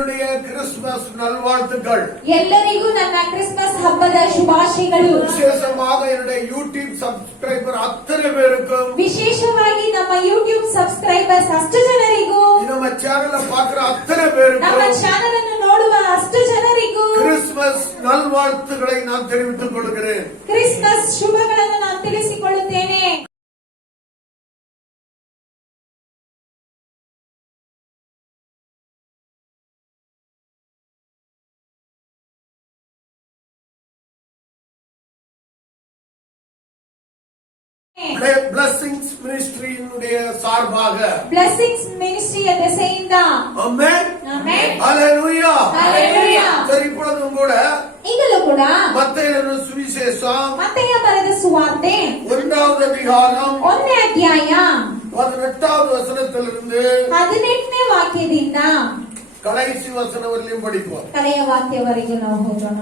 Christmas நல்வாழ்த்துக்கள். ಎಲ್ಲರಿಗೂ ನನ್ನ ಕ್ರಿಸ್ಮಸ್ ಹಬ್ಬದ ಶುಭಾಶಯಗಳು. விசேஷமாக என்னுடைய யூடியூப் சப்ஸ்கிரைபர் அத்தனை பேருக்கும், ವಿಶೇಷವಾಗಿ ನಮ್ಮ ಯೂಟ್ಯೂಬ್ ಸಬ್ಸ್ಕ್ರೈಬರ್ಸ್ ಅಷ್ಟು ಜನರಿಗೂ, நம்ம சேனலை பார்க்கிற அத்தனை பேருக்கும், ನಮ್ಮ ಚಾನೆಲ್ ಅನ್ನು ನೋಡುವ ಅಷ್ಟು ಜನರಿಗೂ கிறிஸ்துமஸ் நல்வாழ்த்துக்களை நான் தெரிவித்துக் கொள்கிறேன். ಕ್ರಿಸ್ಮಸ್ ಶುಭಗಳನ್ನು ನಾನು ತಿಳಿಸಿಕೊಳ್ಳುತ್ತೇನೆ. Blessings Ministry சார்பாக Blessings Ministry ದೆಸೆಯಿಂದ ಆಮೆನ್ ಆಮೆನ್ ஹalleluya ஹalleluya. சரி, இப்பொழுதும் கூட ಈಗಲೂ ಕೂಡ மத்தேயு சுவிசேஷம் ಮತ್ತೆಯ ಬರೆದ ಸುವಾರ್ತೆ 1வது அதிகாரம் 1ನೇ ಅಧ್ಯಾಯ 18வது வசனத்திலிருந்து 18ನೇ ವಾಕ್ಯದಿಂದ கடைசி வசனம் வரையும் படிப்போம். ಕಡೆಯ ವಾಕ್ಯವರೆಗೂ ನಾವು ಹೋಗೋಣ.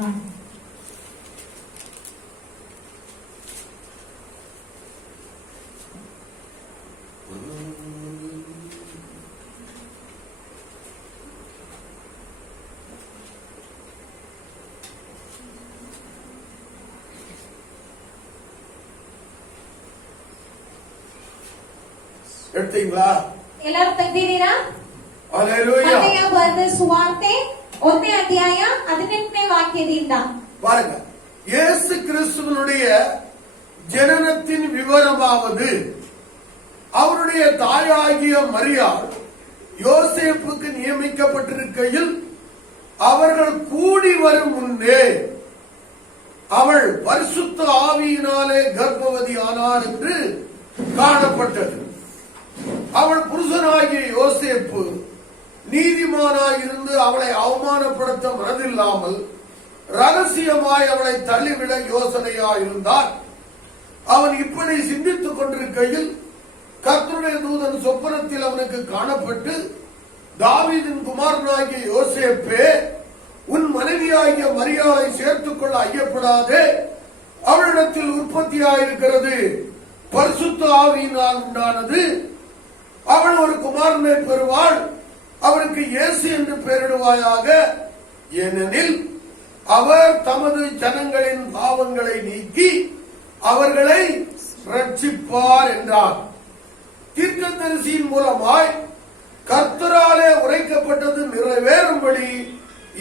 எடுத்தீங்களா? ಎಲ್ಲರೂ ತೆಗೆದಿದ್ದೀರಾ? ஹalleluya. ಮತ್ತೆಯ ಬರೆದ ಸುವಾರ್ತೆ 1ನೇ ಅಧ್ಯಾಯ 18ನೇ ವಾಕ್ಯದಿಂದ பாருங்க. இயேசு கிறிஸ்துவினுடைய ஜனனத்தின் விவரமாவது, அவருடைய தாயாகிய மரியாள் யோசேப்புக்கு நியமிக்கப்பட்டிருக்கையில் அவர்கள் கூடி வரும் முன்னே அவள் பரிசுத்த ஆவியினாலே கர்ப்பவதி ஆனார் என்று காணப்பட்டது. அவள் புருஷனாகிய யோசேப்பு நீதிமானாயிருந்து அவளை அவமானப்படுத்த மனதில்லாமல் ரகசியமாய் அவளை தள்ளிவிட யோசனையாயிருந்தார். அவன் இப்படி சிந்தித்துக் கொண்டிருக்கையில் கர்த்தருடைய தூதன் சொப்பனத்தில் அவனுக்கு காணப்பட்டு, தாவீதின் குமாரனாகிய யோசேப்பே, உன் மனைவியாகிய மரியாளை சேர்த்துக் கொள்ள ஐயப்படாதே, அவளிடத்தில் உற்பத்தியாயிருக்கிறது பரிசுத்த ஆவியினால் உண்டானது. அவள் ஒரு குமாரனை பெறுவாள், அவருக்கு இயேசு என்று பெயரிடுவாயாக, ஏனெனில் அவர் தமது ஜனங்களின் பாவங்களை நீக்கி அவர்களை ரட்சிப்பார் என்றார். தீர்க்கதரிசியின் மூலமாய் கர்த்தராலே உரைக்கப்பட்டது நிறைவேறும்படி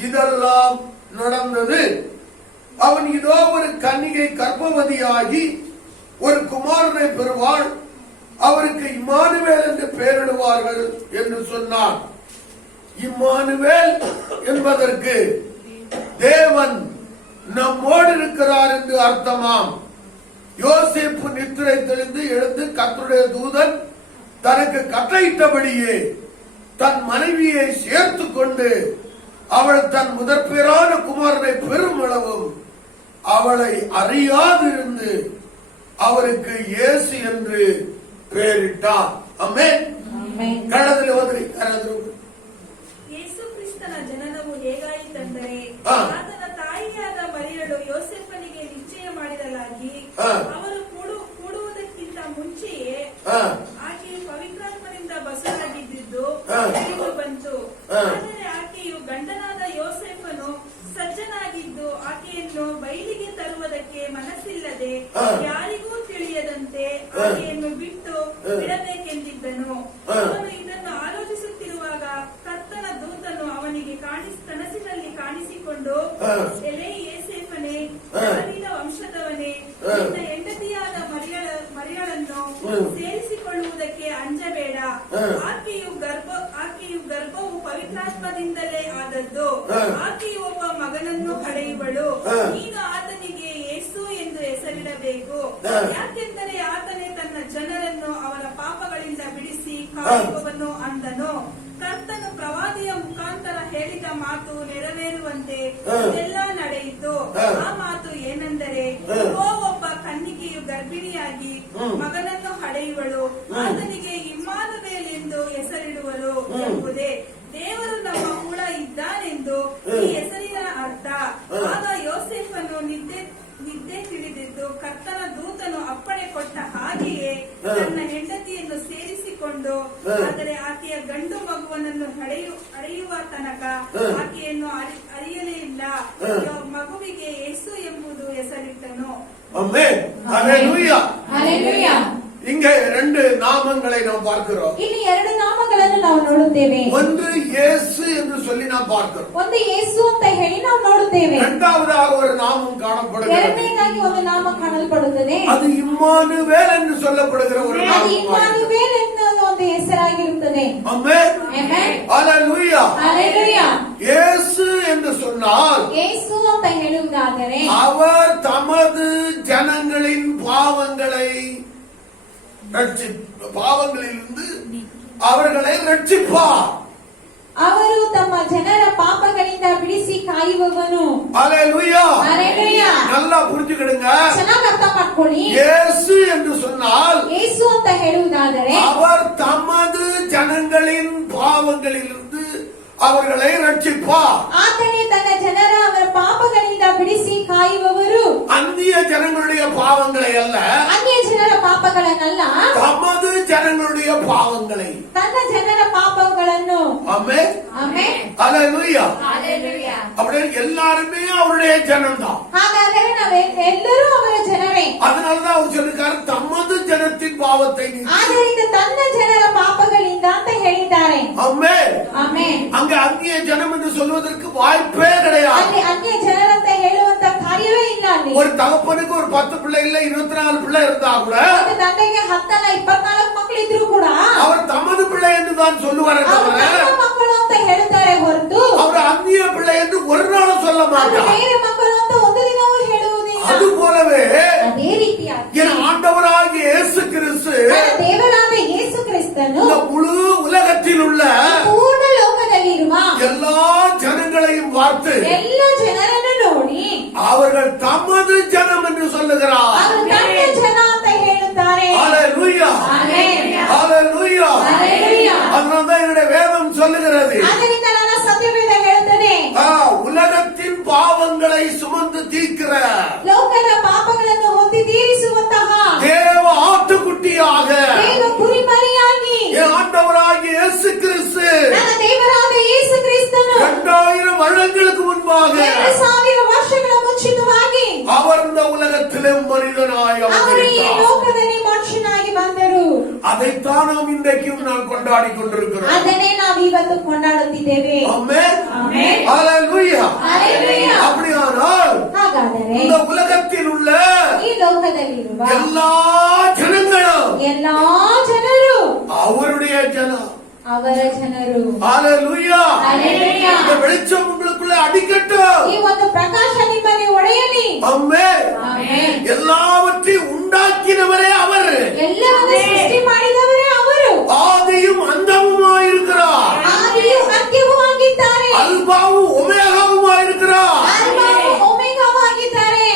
இதெல்லாம் நடந்தது. அவன் இதோ ஒரு கன்னிகை கர்ப்பவதியாகி ஒரு குமாரனை பெறுவாள், அவருக்கு இம்மானுவேல் என்று பெயரிடுவார்கள் என்று சொன்னார். இம்மானுவேல் என்பதற்கு தேவன் நம்மோடு இருக்கிறார் என்று அர்த்தமாம். யோசேப்பு நித்திரை தெளிந்து எழுந்து கர்த்தருடைய தூதன் தனக்கு கட்டளையிட்டபடியே தன் மனைவியை சேர்த்துக் கொண்டு அவள் தன் முதற்பேரான குமாரனை பெரும் அளவும் அவளை அறியாதிருந்து அவருக்கு இயேசு என்று பெயரிட்டார். ಆಮೆನ್. ಕನ್ನಡದಲ್ಲಿ ಓದ್ರಿ. ಯೇಸು ಕ್ರಿಸ್ತನ ಜನನವು ಹೇಗಾಯಿತೆಂದರೆ, ಆತನ ತಾಯಿಯಾದ ಮರಿಯಳು ಯೋಸೇಫನಿಗೆ ನಿಶ್ಚಯ ಮಾಡಿದಲಾಗಿ ಅವರು ಕೂಡುವುದಕ್ಕಿಂತ ಮುಂಚೆಯೇ ಆಕೆಯು ಪವಿತ್ರಾತ್ಮನಿಂದ ಬಸವರಾಗಿದ್ದು ತಿಳಿದು ಬಂತು. ಆದರೆ ಆಕೆಯು ಗಂಡನಾದ ಯೋಸೇಫನು ಸಜ್ಜನಾಗಿದ್ದು ಆಕೆಯನ್ನು ಬಯಲಿಗೆ ತರುವುದಕ್ಕೆ ಮನಸ್ಸಿಲ್ಲದೆ ಯಾರಿಗೂ ತಿಳಿಯದಂತೆ ಆಕೆಯನ್ನು ಬಿಟ್ಟು ಬಿಡಬೇಕೆಂದಿದ್ದನು. ಅವನು ಇದನ್ನು ಆಲೋಚಿಸುತ್ತಿರುವಾಗ ಕರ್ತನ ದೂತನು ಅವನಿಗೆ ಕನಸಿನಲ್ಲಿ ಕಾಣಿಸಿಕೊಂಡು, ಎಲೇ ಯೋಸೇಫನೇ, ದಾವೀದ ವಂಶದವನೇ, ನಿನ್ನ ಹೆಂಡತಿಯಾದ ಮರಿಯಳನ್ನು ಸೇರಿಸಿಕೊಳ್ಳುವುದಕ್ಕೆ ಅಂಜಬೇಡ. ಆಕೆಯು ಗರ್ಭವು ಪವಿತ್ರಾತ್ಮದಿಂದಲೇ ಆದದ್ದು. ಆಕೆಯು ಒಬ್ಬ ಮಗನನ್ನು ಪಡೆಯುವಳು. ನೀನು ಆತನಿಗೆ ಯೇಸು ಎಂದು ಹೆಸರಿಡಬೇಕು, ಯಾಕೆಂದರೆ ಆತನೇ ತನ್ನ ಜನರನ್ನು ಅವರ ಪಾಪಗಳಿಂದ ಬಿಡಿಸಿ ಕಾಯುವವನು ಅಂದನು. ಕರ್ತನು ಪ್ರವಾದಿಯ ಮುಖಾಂತರ ಹೇಳಿದ ಮಾತು ನೆರವೇರುವಂತೆ ಇದೆಲ್ಲ ನಡೆಯಿತು. ಆ ಮಾತು ಏನೆಂದರೆ, ಒಬ್ಬ ಕನ್ನಿಕೆಯು ಗರ್ಭಿಣಿಯಾಗಿ ಮಗನನ್ನು ಹಡೆಯುವಳು, ಆತನಿಗೆ ಇಮ್ಮಾನುವೇಲ್ ಎಂದು ಹೆಸರಿಡುವಳು ಎಂಬುದೇ. ದೇವರು ನಮ್ಮ ಕೂಡ ಇದ್ದಾನೆಂದು ಈ ಹೆಸರಿನ ಅರ್ಥ. ಆಗ ಯೋಸೇಫನು ನಿದ್ದೆ ತಿಳಿದಿದ್ದು ಕರ್ತನ ದೂತನು ಅಪ್ಪಣೆ ಕೊಟ್ಟ ಹಾಗೆಯೇ ತನ್ನ ಹೆಂಡತಿಯನ್ನು ಸೇರಿಸಿಕೊಂಡು, ಆದರೆ ಆಕೆಯ ಗಂಡು ಮಗುವನನ್ನು ಹಡೆಯುವ ತನಕ ಆಕೆಯನ್ನು ಅರಿಯಲೇ ಇಲ್ಲ. ಮಗುವಿಗೆ ಯೇಸು ಎಂಬುದು ಹೆಸರಿಟ್ಟನು. ஆமென். ஹalleluya. ಹಲ್ಲೆಲೂಯಾ. இங்க ரெண்டு நாமங்களை நாம் பார்க்கிறோம். ಇಲ್ಲಿ ಎರಡು ನಾಮಗಳನ್ನು ನಾವು ನೋಡುತ್ತೇವೆ. ஒன்று இயேசு என்று சொல்லி நாம் பார்க்கிறோம். ಒಂದು ಯೇಸು ಅಂತ ಹೇಳಿ ನಾವು ನೋಡುತ್ತೇವೆ. இரண்டாவதாக ஒரு நாமம் காணப்படுகிறது. ಎರಡನೇದಾಗಿ ಒಂದು ನಾಮ ಕಾಣಲ್ಪಡುತ್ತದೆ. அது இம்மானுவேல் என்று சொல்லப்படுகிற ஒரு ಅದು நாமம். ಇಮ್ಮಾನುವೇಲ್ ಎನ್ನುವ ಒಂದು ಹೆಸರಾಗಿರುತ್ತದೆ. ஆமென். ಆಮೆನ್. ஹalleluya. ಹಲ್ಲೆಲೂಯಾ. இயேசு என்று சொன்னால் ಯೇಸು ಅಂತ ಹೇಳುವುದಾದರೆ அவர் தமது ஜனங்களின் பாவங்களிலிருந்து அவர்களை ரட்சிப்பார். ಅವರು ತಮ್ಮ ಜನರ ಪಾಪಗಳಿಂದ ಬಿಡಿಸಿ ಕಾಯುವವನು. ஹalleluya. ಹಲ್ಲೆಲೂಯಾ. நல்லா புரிஞ்சுக்கிடுங்க. ಚೆನ್ನಾಗಿ ಅರ್ಥ ಮಾಡ್ಕೊಳ್ಳಿ. இயேசு என்று சொன்னால் ಯೇಸು ಅಂತ ಹೇಳುವುದಾದರೆ அவர் தமது ஜனங்களின் பாவங்களிலிருந்து அவர்களை ரட்சிப்பார். ಆತನೇ ತನ್ನ ಜನರ ಅವರ ಪಾಪಗಳಿಂದ ಬಿಡಿಸಿ ಕಾಯುವವರು. அந்நிய ஜனங்களுடைய பாவங்களை அல்ல, ಅನ್ಯ ಜನರ ಪಾಪಗಳನ್ನಲ್ಲ, தமது ஜனங்களுடைய பாவங்களை. ತನ್ನ ಜನರ ಪಾಪಗಳನ್ನು. ஆமென். ಆಮೆನ್. ஹalleluya. ಹಲ್ಲೆಲೂಯಾ. அப்படியே எல்லாருமே அவருடைய ஜனம்தான். ಹಾಗಾದರೆ ನಾವೆಲ್ಲರೂ ಅವರ ಜನರೇ. அதனாலதான் அவர் சொல்லிருக்காரு தமது ஜனத்தின் பாவத்தை நீக்கி. ಆದ್ದರಿಂದ ತನ್ನ ಜನರ ಪಾಪಗಳಿಂದ ಅಂತ ಹೇಳಿದ್ದಾರೆ. ஆமென். ಆಮೆನ್. அங்க அந்நிய ஜனம் என்று சொல்வதற்கு வாய்ப்பே கிடையாது. ಅಲ್ಲಿ ಅನ್ಯ ಜನರಂತ ಹೇಳುವಂತ ಕಾರ್ಯವೇ ಇಲ್ಲ. ಅಲ್ಲಿ ஒரு தகப்பனுக்கு ஒரு 10 பிள்ளை இல்ல 24 பிள்ளை இருந்தா கூட ಒಂದು ತಂದೆಗೆ 10 ಅಲ್ಲ 24 ಮಕ್ಕಳು ಇದ್ರು ಕೂಡ அவர் தமது பிள்ளை என்று தான் சொல்லுவாரே ಅವರು தவிர ತಮ್ಮ ಮಕ್ಕಳು ಅಂತ ಹೇಳ್ತಾರೆ ಹೊರತು அவர் அந்நிய பிள்ளை என்று ஒரு நாளும் சொல்ல ಅವರು மாட்டார். ಬೇರೆ ಮಕ್ಕಳು ಅಂತ ಒಂದು ದಿನವೂ ಹೇಳುವುದಿಲ್ಲ. அது போலவே ಅದೇ ರೀತಿಯಾಗಿ என் ஆண்டவராகிய இயேசு கிறிஸ்து ನನ್ನ ದೇವರಾದ ಯೇಸು ಕ್ರಿಸ್ತನು இந்த முழு உலகத்தில் உள்ள ಪೂರ್ಣ ಲೋಕದಲ್ಲಿರುವ எல்லா ஜனங்களையும் பார்த்து ಎಲ್ಲ ಜನರನ್ನು ನೋಡಿ அவர்கள் தமது ஜனம் என்று சொல்லுகிறார். ಅವರು ತನ್ನ ಜನ ಅಂತ ಹೇಳುತ್ತಾರೆ. ஹalleluya. ಆಮೆನ್. ஹalleluya. ಹಲ್ಲೆಲೂಯಾ. அதனால்தான் என்னுடைய வேதம் சொல்லுகிறது ಆದ್ದರಿಂದ ನನ್ನ ಸತ್ಯವೇದ ಹೇಳುತ್ತದೆ உலகத்தின் பாவங்களை சுமந்து தீர்க்கிற ಲೋಕದ ಪಾಪಗಳನ್ನು ಹೊತ್ತಿ ತೀರಿಸುವಂತಹ தேவ ஆட்டுக்குட்டியாக ದೇವ ಕುರಿಮರಿಯಾಗಿ என் ஆண்டவராகிய இயேசு கிறிஸ்து ನನ್ನ ದೇವರಾದ ಯೇಸು ಕ್ರಿಸ್ತನು 2000 வருடங்களுக்கு முன்பாக 2000 ವರ್ಷಗಳ ಮುಂಚಿತವಾಗಿ அவர் இந்த உலகத்திலே மனிதனாய் ಅವರು ಈ அவதரித்தார். ಲೋಕದಲ್ಲಿ ಮನುಷ್ಯನಾಗಿ ಬಂದರು. அதைத்தான் நாம் இன்றைக்கும் நாம் கொண்டாடி கொண்டிருக்கிறோம். ಅದನ್ನೇ ನಾವು ಇವತ್ತು ಕೊಂಡಾಡುತ್ತಿದ್ದೇವೆ. ஆமென். ಆಮೆನ್. ஹalleluya. ಹಲ್ಲೆಲೂಯಾ. அப்படியானால் ಹಾಗಾದರೆ இந்த உலகத்தில் உள்ள ಈ ಲೋಕದಲ್ಲಿರುವ எல்லா ஜனங்களும் ಎಲ್ಲಾ ಜನರು அவருடைய ஜனம். ಅವರ ಜನರು. ஹalleluya. ಹಲ್ಲೆಲೂಯಾ. இந்த வெளிச்சம் உங்களுக்குள்ள அடிக்கட்டும். ಈ ಒಂದು ಪ್ರಕಾಶ ನಿಮ್ಮಲ್ಲಿ ಹೊಳೆಯಲಿ. ஆமென். ಆಮೆನ್. எல்லாவற்றையும் உண்டாக்கினவரே அவர். ಎಲ್ಲವನ್ನೂ ಸೃಷ್ಟಿ ಮಾಡಿದವರೇ ಅವರು. ஆதியும் அந்தமுமாயிருக்கிறார். ಆದಿಯೂ ಅಂತ್ಯವೂ ಆಗಿದ್ದಾರೆ. அல்பாவும் ஒமேகாவுமாயிருக்கிறார். ಆಲ್ಫಾವೂ ಒಮೆಗಾವೂ ಆಗಿದ್ದಾರೆ.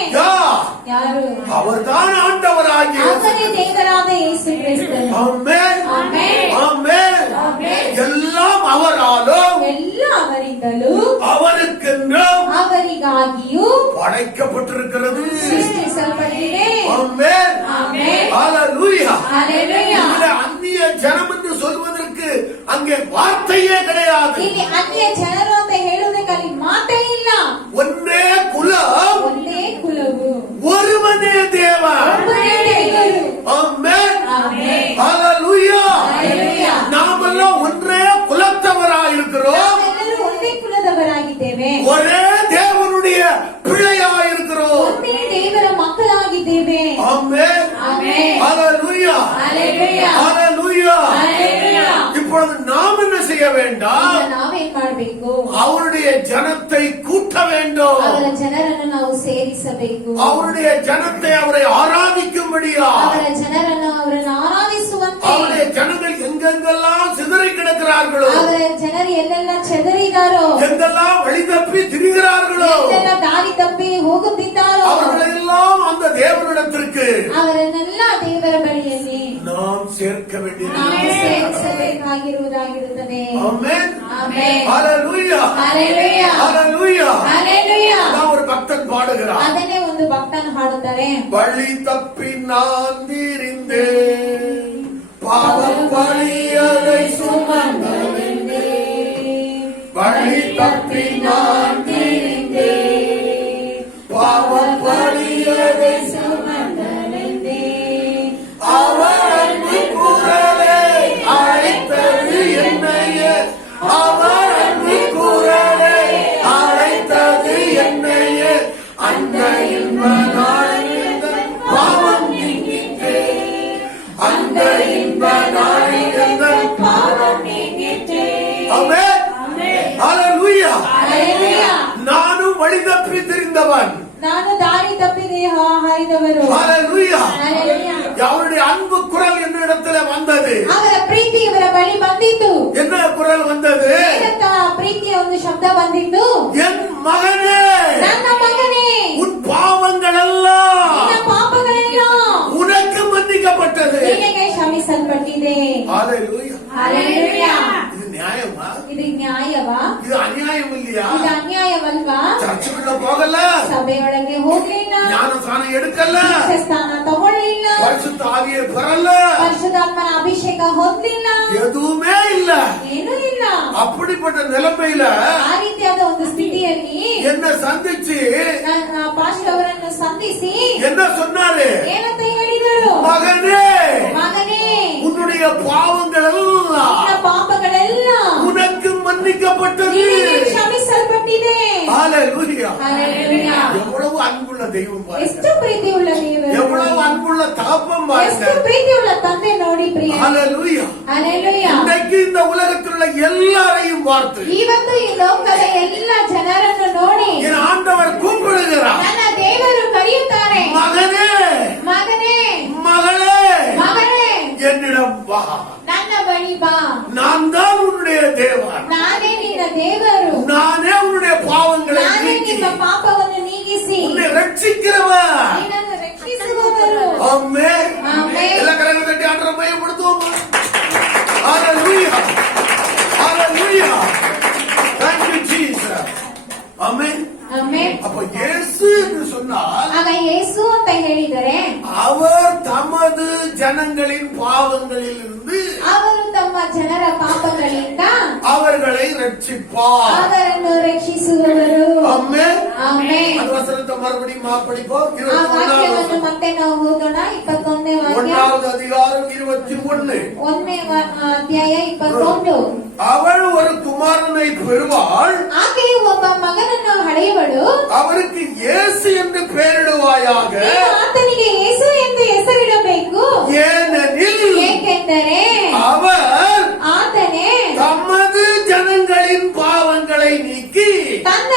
ಯಾರು? அவர்தான் ஆண்டவராகிய ಅವರೇ ದೇವರಾದ ಯೇಸು ಕ್ರಿಸ್ತನು. ஆமென். ಆಮೆನ್. ஆமென். ಆಮೆನ್. எல்லாம் அவராலும் ಎಲ್ಲ ಅವರಿಂದಲೂ அவருக்கென்றும் ಅವರಿಗಾಗಿಯೂ படைக்கப்பட்டிருக்கிறது. ಸೃಷ್ಟಿಸಲ್ಪಟ್ಟಿದೆ. ஆமென். ಆಮೆನ್. ஹalleluya. ಹಲ್ಲೆಲೂಯಾ. இதுல அந்நிய ஜனம் என்று சொல்வதற்கு அங்கே வார்த்தையே கிடையாது. ಇಲ್ಲಿ ಅನ್ಯ ಜನರು ಅಂತ ಹೇಳುವುದಕ್ಕೆ ಅಲ್ಲಿ ಮಾತೇ ಇಲ್ಲ. ஒன்னே குலம், ಒಂದೇ ಕುಲವು, ஒருவனே தேவன். ಒಬ್ಬನೇ ದೇವರು. ஆமென். ಆಮೆನ್. ஹalleluya. ಹಲ್ಲೆಲೂಯಾ. நாமெல்லாம் ஒன்றே குலத்தவராயிருக்கிறோம். ನಾವೆಲ್ಲರೂ ಒಂದೇ ಕುಲದವರಾಗಿದ್ದೇವೆ. ஒரே தேவனுடைய பிள்ளையாயிருக்கிறோம். ಒಂದೇ ದೇವರ ಮಕ್ಕಳಾಗಿದ್ದೇವೆ. ஆமென். ಆಮೆನ್. ஹalleluya. ಹಲ್ಲೆಲೂಯಾ. ஹalleluya. ಹಲ್ಲೆಲೂಯಾ. இப்பொழுது நாம் என்ன செய்ய ಈಗ வேண்டாம்? ನಾವೇನ್ ಮಾಡ್ಬೇಕು? அவருடைய ஜனத்தை கூட்ட வேண்டும். ಅವರ ಜನರನ್ನು ನಾವು ಸೇರಿಸಬೇಕು. அவருடைய ஜனத்தை அவரை ஆராதிக்கும்படியா ಅವರ ಜನರನ್ನು ಅವರನ್ನು ಆರಾಧಿಸುವಂತೆ. அவருடைய ஜனங்கள் எங்கெங்கெல்லாம் சிதறி கிடக்கிறார்களோ, ಅವರ ಜನರು ಎಲ್ಲೆಲ್ಲ ಚೆದರಿದಾರೋ, எங்கெல்லாம் வழி தப்பி திரிகிறார்களோ, ಎಲ್ಲೆಲ್ಲ ದಾರಿ ತಪ್ಪಿ ಹೋಗುತ್ತಿದ್ದಾರೋ அவர்களெல்லாம் அந்த தேவனிடத்திற்கு ಅವರನ್ನೆಲ್ಲ ದೇವರ ಬಳಿಯಲ್ಲಿ நாம் சேர்க்க ನಾವು வேண்டியது. ಸೇರಿಸಬೇಕಾಗಿರುವುದಾಗಿರುತ್ತದೆ. ஆமென். ಆಮೆನ್. ஹalleluya. ಹಲ್ಲೆಲೂಯಾ. ஹalleluya. ಹಲ್ಲೆಲೂಯಾ. நான் ஒரு பக்தன் பாடுகிறான். ಅದನ್ನೇ ಒಂದು ಭಕ್ತನು ಹಾಡುತ್ತಾರೆ. வழி தப்பி நான் திரிந்தேன், பாவம் பழியதை சுமந்தேன், வழி தப்பி நான் திரிந்தேன். பாவப்படியதை சுமந்தடைந்தேன். அவர் அன்பு குரலை அழைத்தது என்னையே. அவர் அன்பு குரலை அழைத்தது என்னையே. அந்த இன்ப நாளில் பாவம் நீங்கிட்டே. அந்த இன்ப நாளில் பாவம் நீங்கிட்டே. ஆமென். ஹalleluya. ஹalleluya. நானும் வழி தப்பி திரிந்தவன். ನಾನು ದಾರಿ ತಪ್ಪಿದೆ ಹರಿದವರು. ஹalleluya. ஹalleluya. அவருடைய அன்பு குரல் என்னிடத்துல வந்தது. ಅವರ ಪ್ರೀತಿ ಇವರ ಬಳಿ ಬಂದಿತ್ತು. என்ன குரல் வந்தது? ಏನಂತ ಪ್ರೀತಿಯ ಒಂದು ಶಬ್ದ ಬಂದಿತ್ತು. என் மகனே, ನನ್ನ ಮಗನೇ, உன் பாவங்களெல்லாம் ನಿನ್ನ ಪಾಪಗಳೆಲ್ಲ உனக்கு மன்னிக்கப்பட்டது. ನಿನಗೆ ಕ್ಷಮಿಸಲ್ಪಟ್ಟಿದೆ. ஹalleluya. ஹalleluya. இது நியாயமா? ಇದು ನ್ಯಾಯವಾ? இது அநியாயம் இல்லையா? ಇದು ಅನ್ಯಾಯವಲ್ವಾ? சர்ச்சுக்குள்ள போகல, ಸಭೆಯೊಳಗೆ ಹೋಗ್ಲಿಲ್ಲ, ஞானஸ்நானம் எடுக்கல, ಸ್ಥಾನ ತಗೊಳ್ಳಿಲ್ಲ, பரிசுத்த ஆவியை பெறல, ಪರಿಶುದ್ಧಾತ್ಮನ ಅಭಿಷೇಕ ಹೊಂದಿಲ್ಲ, எதுவுமே இல்ல. ಏನೂ ಇಲ್ಲ. அப்படிப்பட்ட நிலைமையில ಆ ರೀತಿಯಾದ ಒಂದು ಸ್ಥಿತಿಯಲ್ಲಿ என்ன சந்திச்சு ಪಾಸ್ಟರ್ ಅವರನ್ನು ಸಂಧಿಸಿ என்ன சொன்னாரு? ಏನಂತ ಹೇಳಿದರು? மகனே, ಮಗನೇ, உன்னுடைய பாவங்கள் எல்லாம் ನಿನ್ನ ಪಾಪಗಳೆಲ್ಲ உனக்கு மன்னிக்கப்பட்டது. ನಿನಗೆ ಕ್ಷಮಿಸಲ್ಪಟ್ಟಿದೆ. ஹalleluya. ஹalleluya. எவ்வளவு அன்புள்ள தெய்வம் பாருங்க. ಎಷ್ಟು ಪ್ರೀತಿಯುಳ್ಳ ದೇವರು, எவ்வளவு அன்புள்ள தகப்பன் ಎಷ್ಟು பாருங்க. ಪ್ರೀತಿಯುಳ್ಳ ತಂದೆ ನೋಡಿ ಪ್ರಿಯ. ஹalleluya. ஹalleluya. இன்றைக்கு இந்த உலகத்தில் உள்ள எல்லாரையும் பார்த்து ಇವತ್ತು ಈ ಲೋಕದ ಎಲ್ಲ ಜನರನ್ನು ನೋಡಿ என் ஆண்டவர் கூப்பிடுகிறார். ನನ್ನ ದೇವರು ಕರೆಯುತ್ತಾರೆ, மகனே, ಮಗನೇ, மகளே, ಮಗಳೇ, என்னிடம் வா. ನನ್ನ ಬಳಿ ಬಾ. நான் தான் உன்னுடைய தேவன். ನಾನೇ ನಿನ್ನ ದೇವರು. நானே உன்னுடைய பாவங்களை ನಾನೇ நீக்கி ನಿಮ್ಮ ಪಾಪವನ್ನು ನೀಗಿಸಿ உன்னை ரட்சிக்கிறவன். ನಿನ್ನನ್ನು ರಕ್ಷಿಸುವವರು. ஆமென். ஆமென். எல்லா கரங்களை தட்டி ஆண்டவரை மகிமைப்படுத்துவோம். ஹalleluya. ஹalleluya. Thank you Jesus. Amen. Amen. அப்ப இயேசு என்று சொன்னால் ಆಗ ಯೇಸು ಅಂತ ಹೇಳಿದರೆ அவர் தமது ஜனங்களின் பாவங்களில் இருந்து ಅವರು ತಮ್ಮ ಜನರ ಪಾಪಗಳಿಂದ அவர்களை ரட்சிப்பார். ಅವರನ್ನು ರಕ್ಷಿಸುವವರು. ஆமென். ಆಮೆನ್. அந்த வசனத்தை மறுபடியும் படிப்போம். ಆ 21வது ವಾಕ್ಯವನ್ನು வசனம். ಮತ್ತೆ ನಾವು ಓದೋಣ. 21ನೇ ವಾಕ್ಯ, 1வது அதிகாரம் 21. 1ನೇ ಅಧ್ಯಾಯ 21. அவள் ஒரு குமாரனை பெறுவாள். ಆಕೆಯು ಒಬ್ಬ ಮಗನನ್ನು ಹಡೆಯುವಳು. அவருக்கு இயேசு என்று பெயரிடுவாயாக. ನೀನು ಆತನಿಗೆ ಯೇಸು ಎಂದು ಹೆಸರಿಡಬೇಕು. ஏனெனில் ಏಕೆಂದರೆ அவர் ಆತನೇ தமது ஜனங்களின் பாவங்களை நீக்கி ತನ್ನ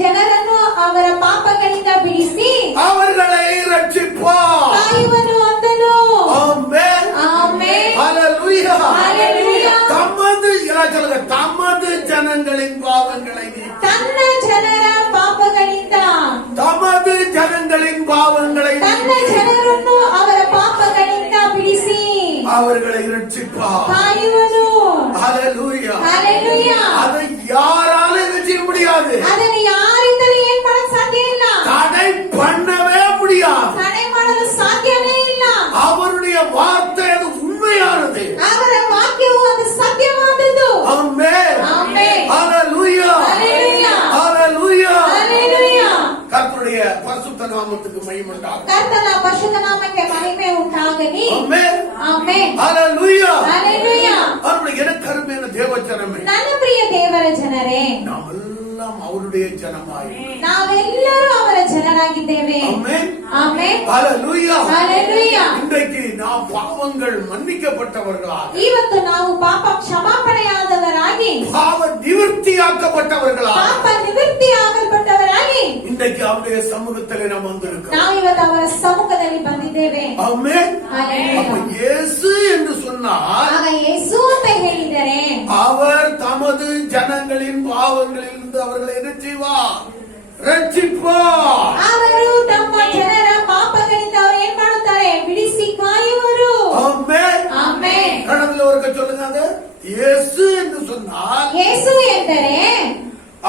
ಜನರನ್ನು ಅವರ ಪಾಪಗಳಿಂದ ಬಿಡಿಸಿ அவர்களை ரட்சிப்பார். ಕಾಯುವನು ಅಂದನು. ஆமென். ಆಮೆನ್. ஹalleluya. ஹalleluya. தமது எல்லாம் சொல்லுங்க, தமது ஜனங்களின் பாவங்களை நீக்கி. ತನ್ನ ಜನರ ಪಾಪಗಳಿಂದ, தமது ஜனங்களின் பாவங்களை ತನ್ನ நீக்கி ಜನರನ್ನು ಅವರ ಪಾಪಗಳಿಂದ ಬಿಡಿಸಿ அவர்களை ரட்சிப்பார். ಕಾಯುವನು. ஹalleluya. ஹalleluya. அதை யாராலும் என்ன செய்ய முடியாது? ಅದನ್ನು ಯಾರಿಂದಲೂ ಏನ್ ಮಾಡಕ್ ಸಾಧ್ಯ ಇಲ್ಲ, தடை பண்ணவே முடியாது. ತಡೆ ಮಾಡಲು ಸಾಧ್ಯವೇ ಇಲ್ಲ. அவருடைய வார்த்தை அது உண்மையானது. ಅವರ ವಾಕ್ಯವು ಅದು ಸತ್ಯವಾದದ್ದು. ஆமென். ஆமென். ஹalleluya. ஹalleluya. ஹalleluya. ஹalleluya. கர்த்தருடைய பரிசுத்த நாமத்துக்கு மகிமை உண்டாகட்டும். ಕರ್ತನ ಪರಿಶುದ್ಧ ನಾಮಕ್ಕೆ ಮಹಿಮೆ ಉಂಟಾಗಲಿ. ஆமென். ಆಮೆನ್. ஹalleluya. ஹalleluya. அவருடைய எனக்கு தேவஜனமே, ನನ್ನ ಪ್ರಿಯ ದೇವರ ಜನರೇ, நாம் எல்லாம் அவருடைய ஜனமாய். ನಾವೆಲ್ಲರೂ ಅವರ ಜನರಾಗಿದ್ದೇವೆ. ஆமென். ಆಮೆನ್. ஹalleluya. ஹalleluya. இன்றைக்கு நாம் பாவங்கள் மன்னிக்கப்பட்டவர்களாக, ಇವತ್ತು ನಾವು ಪಾಪ ಕ್ಷಮಾಪಣೆಯಾದವರಾಗಿ, பாவ நிவர்த்தியாக்கப்பட்டவர்களாக ಪಾಪ ನಿವೃತ್ತಿ ಆಗಲ್ಪಟ್ಟವರಾಗಿ இன்றைக்கு அவருடைய சமூகத்திலே நாம் வந்திருக்கிறோம். ನಾವು ಇವತ್ತು ಅವರ ಸಮ್ಮುಖದಲ್ಲಿ ಬಂದಿದ್ದೇವೆ. ஆமென். ஹalleluya. அப்ப இயேசு என்று சொன்னால் ಆಗ ಯೇಸು ಅಂತ ಹೇಳಿದರೆ அவர் தமது ஜனங்களின் பாவங்களில் இருந்து அவர்களை என்ன செய்வார்? ரட்சிப்பார். ಅವರು ತಮ್ಮ ಜನರ ಪಾಪಗಳಿಂದ ಅವರು ಏನ್ ಮಾಡುತ್ತಾರೆ? ಬಿಡಿಸಿ ಕಾಯುವರು. ஆமென். ಆಮೆನ್. கணத்துல ஒருக்க சொல்லுங்க, அது இயேசு என்று சொன்னால் ಯೇಸು ಎಂದರೆ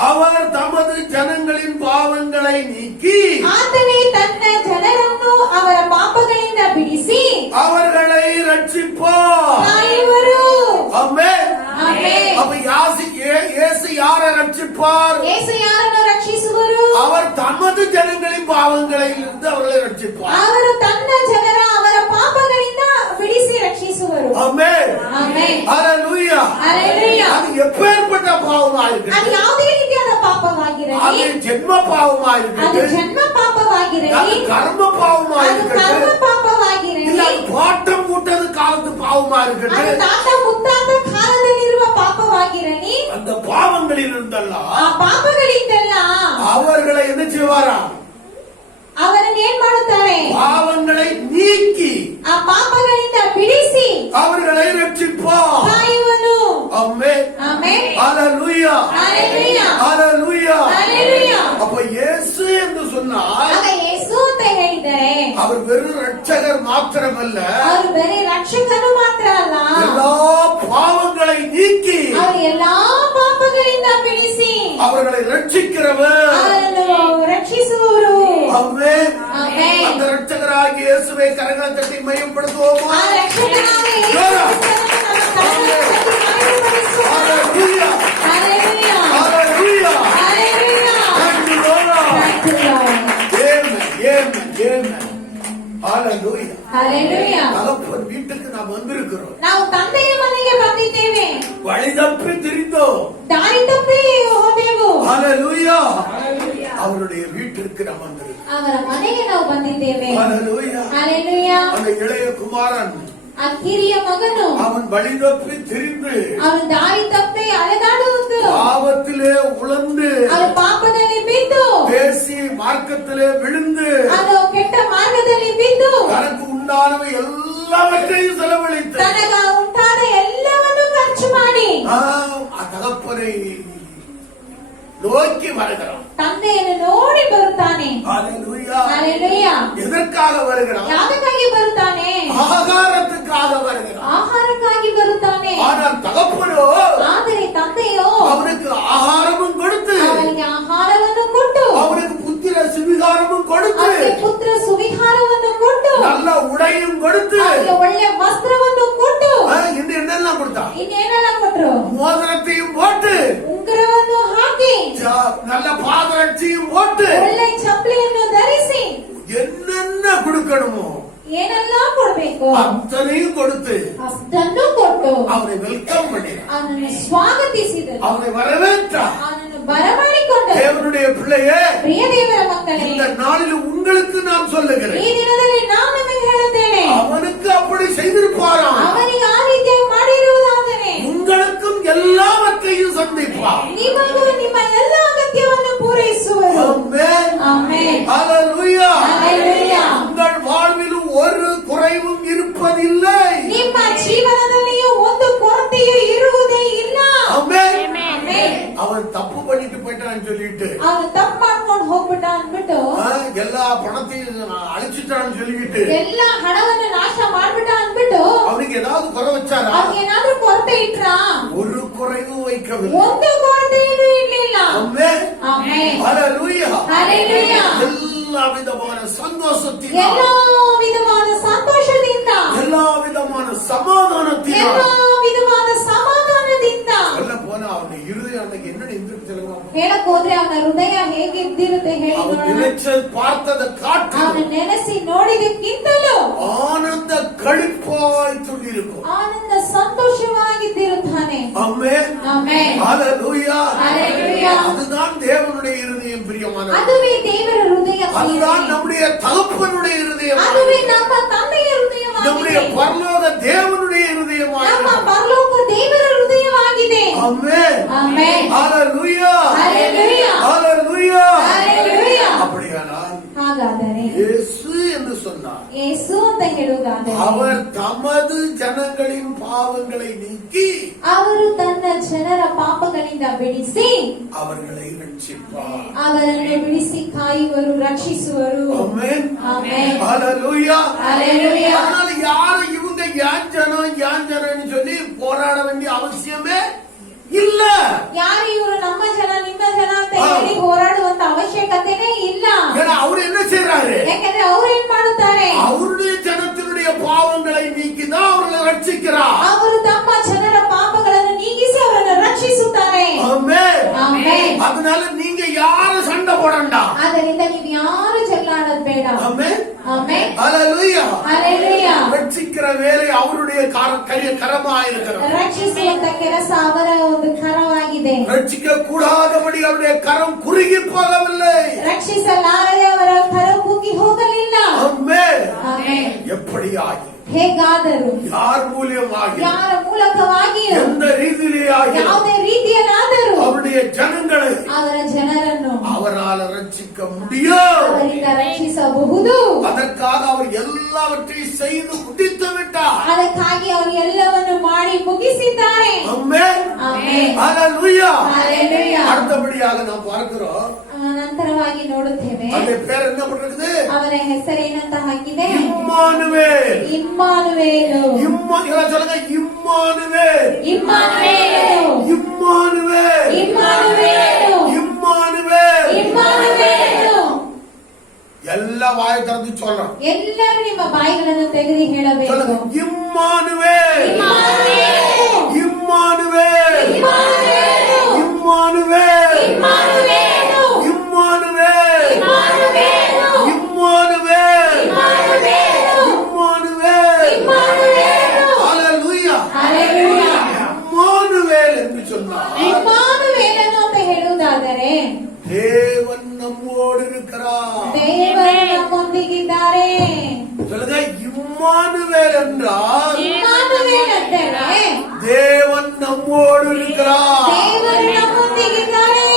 அவர் தமது ஜனங்களின் பாவங்களை நீக்கி ಆತನೇ ತನ್ನ ಜನರನ್ನು ಅವರ ಪಾಪಗಳಿಂದ ಬಿಡಿಸಿ அவர்களை ரட்சிப்பார். ಕಾಯುವರು. ஆமென். ಆಮೆನ್. அப்ப இயேசு யாரை ரட்சிப்பார்? ಯೇಸು ಯಾರನ್ನು ರಕ್ಷಿಸುವರು? அவர் தமது ஜனங்களின் பாவங்களிலிருந்து அவர்களை ரட்சிப்பார். ಅವರು ತನ್ನ ಜನರ ಅವರ ಪಾಪಗಳಿಂದ ಬಿಡಿಸಿ ರಕ್ಷಿಸುವರು. ஆமென். ಆಮೆನ್. ஹalleluya. ಹಲ್ಲೆಲೂಯಾ. அது எப்பேற்பட்ட பாவமா ಅದು இருக்கட்டும், ಯಾವುದೇ ರೀತಿಯಾದ ಪಾಪವಾಗಿರಲಿ, அது ஜென்ம பாவமா ಅದು இருக்கட்டும், ಜನ್ಮ ಪಾಪವಾಗಿರಲಿ, அது கர்ம பாவமா ಅದು ಕರ್ಮ இருக்கட்டும், ಪಾಪವಾಗಿರಲಿ, இல்ல அது பாட்டம் கூட்டது காலத்து பாவமா ಅದು இருக்கட்டும், ತಾತ ಮುತ್ತಾತ ಕಾಲದಲ್ಲಿರುವ ಪಾಪವಾಗಿರಲಿ, அந்த பாவங்களில் இருந்தெல்லாம் ಆ ಪಾಪಗಳಿಂದೆಲ್ಲ அவர்களை என்ன செய்வாரா? ಅವರನ್ನು ಏನ್ ಮಾಡುತ್ತಾರೆ? பாவங்களை நீக்கி ಆ ಪಾಪಗಳಿಂದ ಬಿಡಿಸಿ அவர்களை ரட்சிப்பார். ಕಾಯುವನು. ஆமென். ಆಮೆನ್. ஹalleluya. ಹಲ್ಲೆಲೂಯಾ. ஹalleluya. ಹಲ್ಲೆಲೂಯಾ. அப்ப இயேசு என்று சொன்னால் ಆಗ ಯೇಸು ಅಂತ ಹೇಳಿದರೆ அவர் வெறும் ரட்சகர் மாத்திரமல்ல, ಅವರು ಬರೀ ರಕ್ಷಕನು ಮಾತ್ರ ಅಲ್ಲ, எல்லா பாவங்களை நீக்கி ಅವರು ಎಲ್ಲಾ ಪಾಪಗಳಿಂದ ಬಿಡಿಸಿ அவர்களை ரட்சிக்கிறவர். ಅವರನ್ನು ರಕ್ಷಿಸುವರು. ஆமென். ಆಮೆನ್. அந்த ரட்சகராகிய இயேசுவை கரங்களை தட்டி மையப்படுத்துவோமா? ಆ ರಕ್ಷಕನಾದ Yesu hallelujah. Hallelujah. Hallelujah. Hallelujah. Thank you, Lord. Thank you, Lord. Amen. Amen. Amen. Hallelujah. Hallelujah. தகப்பன் வீட்டுக்கு நாம் வந்திருக்கிறோம். ನಾವು ತಂದೆಯ ಮನೆಗೆ ಬಂದಿದ್ದೇವೆ, வழி தப்பி திரிந்தோம். ದಾರಿ ತಪ್ಪಿ ಹೋದೆವು. ஹalleluya. அவருடைய வீட்டிற்கு நாம் வந்திருக்கிறோம். ಅವರ ಮನೆಗೆ ನಾವು ಬಂದಿದ್ದೇವೆ. ஹalleluya. ಹಲ್ಲೆಲೂಯಾ. அந்த இளைய குமாரன் ಆ ಕಿರಿಯ ಮಗನು அவன் வழி தப்பி திரிந்து ಅವನು ದಾರಿ ತಪ್ಪಿ ಅಲೆದಾಡುವುದು, பாவத்திலே உழந்து ಅವನು ಪಾಪದಲ್ಲಿ ಬಿದ್ದು, பேசி மார்க்கத்திலே விழுந்து ಅವನು ಕೆಟ್ಟ ಮಾರ್ಗದಲ್ಲಿ ಬಿದ್ದು, தனக்கு உண்டானவை எல்லாவற்றையும் செலவழித்து ತನಗ ಉಂಟಾದ ಎಲ್ಲವನ್ನು ಖರ್ಚು ಮಾಡಿ ಆ தகப்பனை நோக்கி வருகிறான். ತಂದೆಯನ್ನು ನೋಡಿ ಬರುತ್ತಾನೆ. ஹalleluya. ಹಲ್ಲೆಲೂಯಾ. எதற்காக வருகிறான்? ಯಾವುದಕ್ಕಾಗಿ ಬರುತ್ತಾನೆ? ஆகாரத்துக்காக வருகிறான். ಆಹಾರಕ್ಕಾಗಿ ಬರುತ್ತಾನೆ. ஆனால் தகப்பனோ ಆದರೆ ತಂದೆಯೋ அவனுக்கு ஆகாரமும் கொடுத்து ಅವನಿಗೆ ಆಹಾರವನ್ನು ಕೊಟ್ಟು, அவனுக்கு புத்திர சுவிகாரமும் கொடுத்து ಅವನಿಗೆ ಪುತ್ರ ಸುವಿಹಾರವನ್ನು ಕೊಟ್ಟು, நல்ல உடையும் கொடுத்து ಅವನಿಗೆ ಒಳ್ಳೆ ವಸ್ತ್ರವನ್ನು ಕೊಟ್ಟು, இன்னும் என்னெல்லாம் கொடுத்தான்? ಇನ್ನೇನೆಲ್ಲ ಕೊಟ್ರು? மோதிரத்தையும் போட்டு ಉಂಗುರವನ್ನು ಹಾಕಿ, நல்ல பாதரட்சியும் போட்டு ಒಳ್ಳೆ ಚಪ್ಪಲಿಯನ್ನು ಧರಿಸಿ, என்னென்ன கொடுக்கணுமோ ಏನೆಲ್ಲ ಕೊಡ್ಬೇಕು அத்தனையும் கொடுத்து ಅಷ್ಟನ್ನು ಕೊಟ್ಟು அவனை வெல்கம் பண்ணினான். ಅವನನ್ನು ಸ್ವಾಗತಿಸಿದನು, அவனை வரவேற்றான். ಅವನನ್ನು ಬರಮಾಡಿಕೊಂಡನು. தேவனுடைய பிள்ளையே, ಪ್ರಿಯ ದೇವರ ಮಕ್ಕಳೇ, இந்த நாளில் உங்களுக்கு நான் சொல்லுகிறேன், ಈ ದಿನದಲ್ಲಿ ನಾನು ನಿಮಗೆ ಹೇಳುತ್ತೇನೆ, அவனுக்கு அப்படி செய்திருப்பாராம், ಅವನಿಗೆ ಆ ರೀತಿಯಾಗಿ ಮಾಡಿರುವುದಾದರೆ உங்களுக்கும் எல்லாவற்றையும் சந்திப்பார். ನಿಮಗೂ ನಿಮ್ಮ ಎಲ್ಲ ಅಗತ್ಯವನ್ನು ಪೂರೈಸುವರು. ஆமென். ಆಮೆನ್. ஹalleluya. ಹಲ್ಲೆಲೂಯಾ. உங்கள் வாழ்விலும் ஒரு குறைவும் இருப்பதில்லை. ನಿಮ್ಮ ಜೀವನದಲ್ಲಿಯೂ ಒಂದು ಕೊರತೆಯೂ ಇರುವುದೇ ಇಲ್ಲ. ஆமென். ಆಮೆನ್. அவன் தப்பு பண்ணிட்டு போயிட்டான்னு சொல்லிட்டு ಅವನು ತಪ್ಪು ಮಾಡ್ಕೊಂಡು ಹೋಗ್ಬಿಟ್ಟ ಅಂದ್ಬಿಟ್ಟು, எல்லா பணத்தையும் அழிச்சிட்டான்னு சொல்லிக்கிட்டு ಎಲ್ಲ ಹಣವನ್ನು ನಾಶ ಮಾಡ್ಬಿಟ್ಟ ಅಂದ್ಬಿಟ್ಟು அவனுக்கு ஏதாவது குறை வச்சாரா? ಅವ್ನಿಗೇನಾದ್ರೂ ಕೊರತೆ ಇಟ್ರಾ? ஒரு குறைவும் வைக்கவில்லை. ಒಂದು ಕೊರತೆಯೂ ಇರ್ಲಿಲ್ಲ. ஆமென். ಆಮೆನ್. ஹalleluya. ಹಲ್ಲೆಲೂಯಾ. எல்லா விதமான சந்தோஷத்தினால், ಎಲ್ಲಾ ವಿಧವಾದ ಸಂತೋಷದಿಂದ, எல்லா விதமான சமாதானத்தினால், ಎಲ್ಲಾ ವಿಧವಾದ ಸಮಾಧಾನದಿಂದ, சொல்ல போனா அவனுடைய இருதயம் அன்னைக்கு என்ன நின்றுட்டு சொல்லுவாங்க? ಹೇಳಕ್ ಹೋದ್ರೆ ಅವನ ಹೃದಯ ಹೇಗಿದ್ದಿರುತ್ತೆ ಹೇಳಿ அவன் ನೋಡೋಣ. நினைச்சது பார்த்ததை காட்டு ಅವನು ನೆನೆಸಿ ನೋಡಿದಕ್ಕಿಂತಲೂ ஆனந்த களிப்பாய் துள்ளிருக்கும். ಆನಂದ ಸಂತೋಷವಾಗಿದ್ದಿರುತ್ತಾನೆ. ஆமென். ಆಮೆನ್. ஹalleluya. ಹಲ್ಲೆಲೂಯಾ. அதுதான் தேவனுடைய இருதயம் பிரியமானது. ಅದುವೇ ದೇವರ ಹೃದಯ. அதுதான் நம்முடைய தகப்பனுடைய இருதயம். ಅದುವೇ ನಮ್ಮ ತಂದೆಯ நம்முடைய ಹೃದಯವಾಗಿದೆ. பரலோக தேவனுடைய ನಮ್ಮ இருதயமானது. ಪರಲೋಕ ದೇವರ ಹೃದಯವಾಗಿದೆ. ஆமென். ಆಮೆನ್. ஹalleluya. ಹಲ್ಲೆಲೂಯಾ. ஹalleluya. ಹಲ್ಲೆಲೂಯಾ. அப்படியானால் ಹಾಗಾದರೆ இயேசு என்று சொன்னார், ಯೇಸು ಅಂತ ಹೇಳುವುದಾದರೆ அவர் தமது ஜனங்களின் பாவங்களை நீக்கி ಅವರು ತನ್ನ ಜನರ ಪಾಪಗಳಿಂದ ಬಿಡಿಸಿ அவர்களை ரட்சிப்பார். ಅವರನ್ನು ಬಿಡಿಸಿ ಕಾಯುವರು, ರಕ್ಷಿಸುವರು. ஆமென். ಆಮೆನ್. ஹalleluya. ಹಲ್ಲೆಲೂಯಾ. அதனால யாரும் இவங்க யாஞ்சனன்னு சொல்லி போராட வேண்டிய அவசியமே இல்ல. ಯಾರು ಇವರು ನಮ್ಮ ಜನ ನಿಮ್ಮ ಜನ ಅಂತ ಹೇಳಿ ಹೋರಾಡುವಂತ ಅವಶ್ಯಕತೆನೇ ಇಲ್ಲ. ஏன்னா அவர் என்ன செய்யறாரு? ಯಾಕಂದ್ರೆ ಅವ್ರು ಏನ್ ಮಾಡುತ್ತಾರೆ? அவருடைய ஜனத்தினுடைய பாவங்களை நீக்கிதான் அவர்களை ரட்சிக்கிறார். ಅವರು ತಮ್ಮ ಜನರ ಪಾಪಗಳನ್ನು ನೀಗಿಸಿ அதனால நீங்க யாரும் சண்டை போடண்டா. ಆದ್ದರಿಂದ ನೀವು ಯಾರು ಚೆಲ್ಲಾಡೋದ್ ಬೇಡ. ஆமென். ಆಮೆನ್. ஹalleluya. ஹalleluya. ரட்சிக்கிற வேலை அவருடைய கரமா இருக்கிறது. ರಕ್ಷಿಸುವಂತ ಕೆಲಸ ಅವರ ಒಂದು ಕರವಾಗಿದೆ. ரட்சிக்க கூடாதபடி அவருடைய கரம் குறுகி போகவில்லை. ರಕ್ಷಿಸಲಾರದೆ ಅವರ ಕರ ಕುಗ್ಗಿ ಹೋಗಲಿಲ್ಲ. ஆமென். ಆಮೆನ್. எப்படியாகி ಹೇಗಾದರೂ யார் மூலியமாகி ಯಾರ ಮೂಲಕವಾಗಿ எந்த ரீதியிலேயாகி ಯಾವುದೇ ರೀತಿಯಲ್ಲಾದರೂ அவருடைய ஜனங்களை ಅವರ ಜನರನ್ನು அவரால் ரட்சிக்க முடியும். ಅವರಿಂದ ರಕ್ಷಿಸಬಹುದು. அதற்காக அவர் எல்லாவற்றையும் செய்து முடித்து விட்டார். ಅದಕ್ಕಾಗಿ ಅವರು ಎಲ್ಲವನ್ನು ಮಾಡಿ ಮುಗಿಸಿದ್ದಾರೆ. ஆமென். ಆಮೆನ್. ஹalleluya. ஹalleluya. அடுத்தபடியாக நாம் பார்க்கிறோம். ನಂತರವಾಗಿ ನೋಡುತ್ತೇವೆ அவருடைய பேர் என்ன பண்றது? ಅವರ ಹೆಸರೇನಂತ ಹಾಕಿದೆ? இம்மானுவேல். ಇಮ್ಮಾನುವೇಲು. சொல்லுங்க Immanuel. Immanuel. Immanuel. Immanuel. Immanuel. ಇಮ್ಮಾನುವೇಲು. எல்லா வாயை திறந்து சொல்றோம். ಎಲ್ಲರೂ ನಿಮ್ಮ ಬಾಯಿಗಳನ್ನು ತೆಗೆದು ಹೇಳಬೇಕು. சொல்லுங்க Immanuel. Immanuel. Immanuel. Immanuel. Immanuel. Immanuel. Immanuel. Immanuel. Immanuel. Immanuel. Immanuel. Immanuel. Hallelujah. Hallelujah. Immanuel என்று சொன்னார். ಇಮ್ಮಾನುವೇಲನು ಅಂತ ಹೇಳುವುದಾದರೆ தேவன் நம்மோடு இருக்கிறார். ದೇವರು ನಮ್ಮೊಂದಿಗಿದ್ದಾರೆ. சொல்லுங்க இம்மானுவேல் என்றால் ಇಮ್ಮಾನುವೇಲ್ ಅಂದರೆ தேவன் நம்மோடு இருக்கிறார். ದೇವರು ನಮ್ಮೊಂದಿಗಿದ್ದಾರೆ.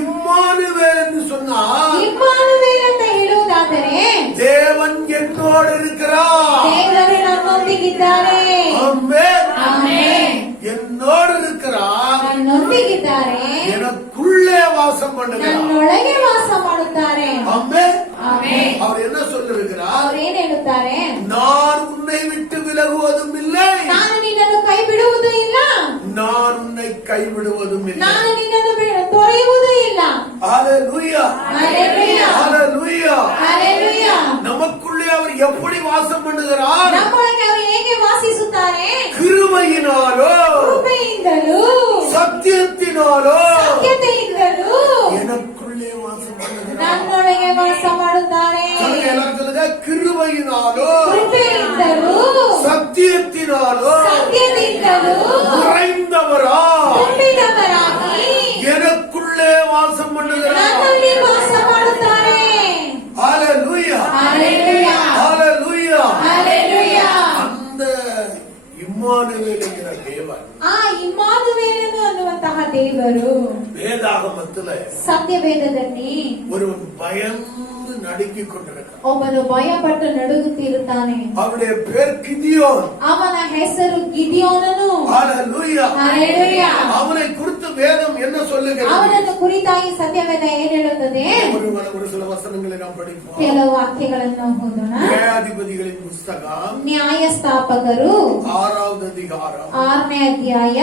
இம்மானுவேல் என்று சொன்னால் ಇಮ್ಮಾನುವೇಲ್ ಅಂತ ಹೇಳುವುದಾದರೆ தேவன் என்னோடு இருக்கிறார். ದೇವರು ನಮ್ಮೊಂದಿಗಿದ್ದಾರೆ. ஆமென். ಆಮೆನ್. என்னோடு இருக்கிறார். ನನ್ನೊಂದಿಗಿದ್ದಾರೆ. எனக்குள்ளே வாசம் பண்ணுகிறார். ನನ್ನೊಳಗೆ ವಾಸ ಮಾಡುತ್ತಾರೆ. ஆமென். ಆಮೆನ್. அவர் என்ன சொல்லுகிறார்? ಅವರು ಏನ್ ಹೇಳುತ್ತಾರೆ? நான் உன்னை விட்டு விலகுவதும் இல்லை, ನಾನು ನಿನ್ನನ್ನು ಕೈ ಬಿಡುವುದೂ ಇಲ್ಲ, நான் உன்னை கைவிடுவதும் இல்லை. ನಾನು ನಿನ್ನನ್ನು ತೊರೆಯುವುದೂ ಇಲ್ಲ. ஹalleluya. ஹalleluya. ஹalleluya. ஹalleluya. நமக்குள்ளே அவர் எப்படி வாசம் பண்ணுகிறார்? ನಮ್ಮೊಳಗೆ ಅವರು ಹೇಗೆ ವಾಸಿಸುತ್ತಾರೆ? கிருபையினாலோ ಕೃಪೆಯಿಂದಲೂ சத்தியத்தினாலೋ ಸತ್ಯತೆಯಿಂದಲೂ எனக்குள்ளே வாசம் பண்ணுகிறார். ನನ್ನೊಳಗೆ ವಾಸ ಮಾಡುತ್ತಾರೆ. சொல்லுங்க, எல்லாரும் சொல்லுங்க. கிருபையினாலோ ಕೃಪೆಯಿಂದಲೂ சத்தியத்தினாலோ ಸತ್ಯದಿಂದಲೂ நிறைந்தவரா ತುಂಬಿದವರಾಗಿ எனக்குள்ளே வாசம் பண்ணுகிறார். ನನ್ನಲ್ಲಿ ವಾಸ ಮಾಡುತ್ತಾರೆ. ஹalleluya. ஹalleluya. ஹalleluya. ஹalleluya. அந்த இம்மானுவேல் என்கிற தேவன் ಆ ಇಮ್ಮಾನುವೇಲನು ಅನ್ನುವಂತಹ ದೇವರು வேதாகமத்துல ಸತ್ಯವೇದದಲ್ಲಿ ஒருவன் பயந்து நடுங்கிக் கொண்டிருக்கிறான். ಒಬ್ಬನು ಭಯಪಟ್ಟು ನಡುಗುತ್ತಿರುತ್ತಾನೆ. அவருடைய பேர் கிதியோன். ಅವನ ಹೆಸರು ಗಿದಿಯೋನನು. ஹalleluya. ஹalleluya. அவனை குறித்து வேதம் என்ன சொல்லுகிறது? ಅವನನ್ನು ಕುರಿತಾಗಿ ಸತ್ಯವೇದ ಏನ್ ಹೇಳುತ್ತದೆ? ஒரு சில வசனங்களை நாம் படிப்போம். ಕೆಲವು ವಾಕ್ಯಗಳನ್ನು ಓದೋಣ. நியாயாதிபதிகளின் புஸ்தகம் ನ್ಯಾಯಸ್ಥಾಪಕರು 6வது அதிகாரம் 6ನೇ ಅಧ್ಯಾಯ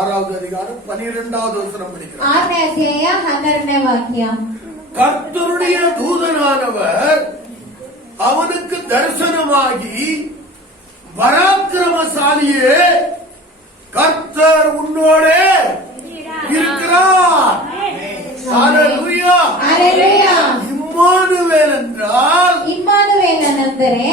6வது அதிகாரம் 12வது வசனம் படிக்கிறோம். 6ನೇ ಅಧ್ಯಾಯ 12ನೇ ವಾಕ್ಯ. கர்த்தருடைய தூதனானவர் அவனுக்கு தரிசனமாகி, பராக்கிரமசாலியே, கர்த்தர் உன்னோடே இருக்கிறார். ஹalleluya. ஹalleluya. இம்மானுவேல் என்றால் ಇಮ್ಮಾನುವೇಲನೆಂದರೆ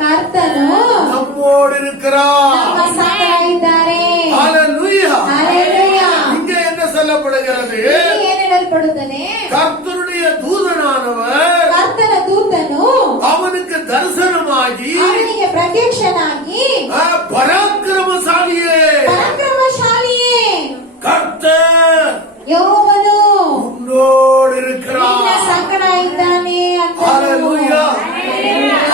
ಕರ್ತನು நம்மோடு இருக்கிறார். ನಮ್ಮ ಸಂಗಡ ಇದ್ದಾರೆ. ஹalleluya. ஹalleluya. இங்கே என்ன சொல்லப்படுகிறது? ಇಲ್ಲಿ ಏನು ಹೇಳಲ್ಪಡುತ್ತದೆ? கர்த்தருடைய தூதனானவர் ಕರ್ತನ ದೂತನು அவனுக்கு தரிசனமாகி, ಅವನಿಗೆ ಪ್ರತ್ಯಕ್ಷನಾಗಿ, பராக்கிரமசாலியே, ಪರಾಕ್ರಮಶಾಲಿಯೇ, கர்த்தர் ಯೆಹೋವನು உன்னோடு ನಿನ್ನ இருக்கிறார். ಸಂಗಡ ಇದ್ದಾನೆ ಅಂತ. ஹalleluya.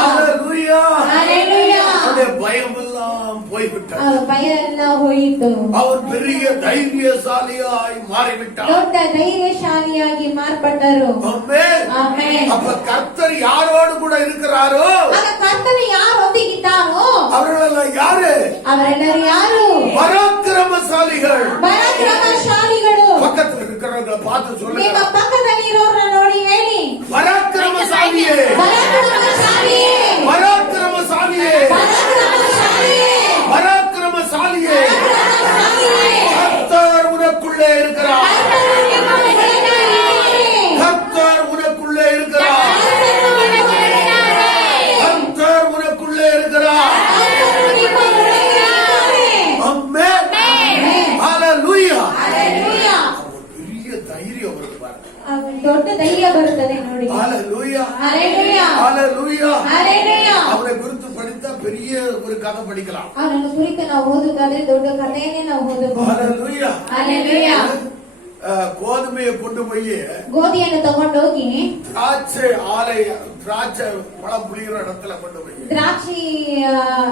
ஹalleluya. ஹalleluya. அவருடைய பயமெல்லாம் போய்விட்டது. ಅವರ ಭಯ ಎಲ್ಲ ಹೋಯಿತು. அவர் பெரிய தைரியசாலியாய் மாறிவிட்டார். ದೊಡ್ಡ ಧೈರ್ಯಶಾಲಿಯಾಗಿ ಮಾರ್ಪಟ್ಟರು. ஆமென். ಆಮೆನ್. அப்ப கர்த்தர் யாரோடு கூட இருக்கிறாரோ ಆಗ ಕರ್ತನು ಯಾರೊಂದಿಗಿದ್ದಾರೋ அவர்கள் யாரு? ಅವರೆಲ್ಲರೂ ಯಾರು? பராக்கிரமசாலிகள். ಪರಾಕ್ರಮಶಾಲಿಗಳು. பக்கத்துல இருக்கிறவங்க பார்த்து ನಿಮ್ಮ சொல்லுங்க. ಪಕ್ಕದಲ್ಲಿರೋರನ್ನ ನೋಡಿ ಹೇಳಿ, பராக்கிரமசாலியே, ಪರಾಕ್ರಮಶಾಲಿಯೇ, பராக்கிரமசாலியே, ಪರಾಕ್ರಮಶಾಲಿಯೇ, பராக்கிரமசாலியே, ಪರಾಕ್ರಮಶಾಲಿಯೇ. கர்த்தர் உனக்குள்ளே இருக்கிறார். ಕರ್ತನು ನಿಮ್ಮೊಳಗಿದ್ದಾರೆ. கர்த்தர் உனக்குள்ளே இருக்கிறார். ಕರ್ತನು ನಿಮ್ಮೊಳಗಿದ್ದಾರೆ. கர்த்தர் உனக்குள்ளே இருக்கிறார். ಕರ್ತನು ನಿಮ್ಮೊಳಗಿದ್ದಾರೆ. ஆமென். ಆಮೆನ್. ஹalleluya. ಹಲ್ಲೆಲೂಯಾ. பெரிய தைரியம் வருது பாருங்க. ದೊಡ್ಡ ಧೈರ್ಯ ಬರುತ್ತದೆ ನೋಡಿ. ஹalleluya. ಹಲ್ಲೆಲೂಯಾ. ஹalleluya. ಹಲ್ಲೆಲೂಯಾ. அவரை குறித்து படித்தா பெரிய ஒரு கதை படிக்கலாம். ಅವನನ್ನು ಕುರಿತು ನಾವು ಓದುವುದಾದ್ರೆ ದೊಡ್ಡ ಕಥೆಯನ್ನೇ ನಾವು ಓದಬಹುದು. ஹalleluya. ಹಲ್ಲೆಲೂಯಾ. கோதுமையை கொண்டு போய் ಗೋಧಿಯನ್ನು ತಗೊಂಡೋಗಿ திராட்சை பழம் புளிகிற இடத்துல கொண்டு போய் ದ್ರಾಕ್ಷಿ